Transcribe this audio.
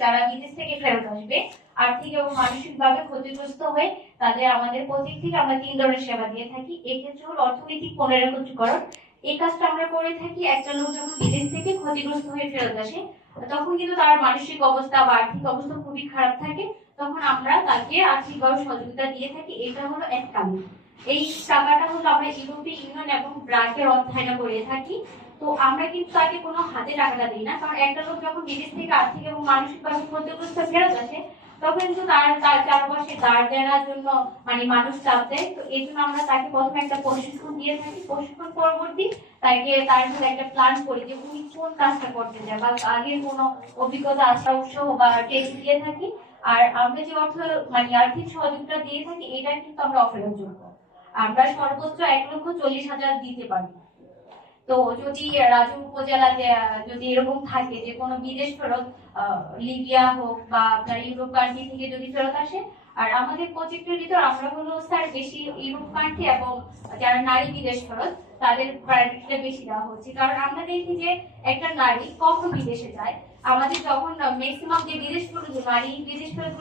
যারা বিদেশ থেকে ফেরত আসবে, আর্থিক এবং মানসিকভাবে ক্ষতিগ্রস্ত হয়ে তাদের আমাদের প্রতীক থেকে আমরা তিন ধরনের সেবা দিয়ে থাকি। এক্ষেত্রে হল অর্থনৈতিক পুনরাবৃত্তিকরণ এই কাজটা আমরা করে থাকি, একটা লোক যখন বিদেশ থেকে ক্ষতিগ্রস্ত হয়ে ফেরত আসে, তখন কিন্তু তার মানসিক অবস্থা বা আর্থিক অবস্থা খুবই খারাপ থাকে। তখন আমরা তাকে আর্থিকভাবে সহযোগিতা দিয়ে থাকি, এটা হলো এক কামি এই টাকাটা হলো আমরা ইউরোপীয় ইউনিয়ন এবং ব্রাকের অধ্যয়ন করে থাকি। তো আমরা কিন্তু তাকে কোনো হাতে টাকাটা দিই না, কারণ একটা লোক যখন বিদেশ থেকে আর্থিক এবং মানসিকভাবে ক্ষতিগ্রস্ত ফেরত আসে তখন কিন্তু তার তার চারপাশে গার্জেনার জন্য মানে মানুষ চাপ দেয় তো এই জন্য আমরা তাকে প্রথমে একটা প্রশিক্ষণ দিয়ে থাকি। প্রশিক্ষণ পরবর্তী তাকে তার জন্য একটা প্ল্যান করি যে উনি কোন কাজটা করতে চায় বা আগের কোনো অভিজ্ঞতা, আশা, উৎসাহ বা টেস্ট দিয়ে থাকি। আর আমরা যে অর্থ মানে আর্থিক সহযোগিতা দিয়ে থাকি এটা কিন্তু আমরা অফারের জন্য। আমরা সর্বোচ্চ এক লক্ষ চল্লিশ হাজার দিতে পারি। তো যদি রাজু উপজেলাতে, যদি এরকম থাকে যে কোনো বিদেশ ফেরত লিবিয়া হোক বা আপনার ইউরোপ কান্ট্রি থেকে যদি ফেরত আসে, আর আমাদের প্রজেক্টের ভিতর আমরা হলো স্যার বেশি ইউরোপ কান্ট্রি এবং যারা নারী বিদেশ ফেরত, তাদের প্রায়োরিটিটা বেশি দেওয়া হচ্ছে। কারণ আমরা দেখি যে একটা নারী কখন বিদেশে যায়। আমাদের যখন ম্যাক্সিমাম যে বিদেশ ফেরত নারী বিদেশ ফেরত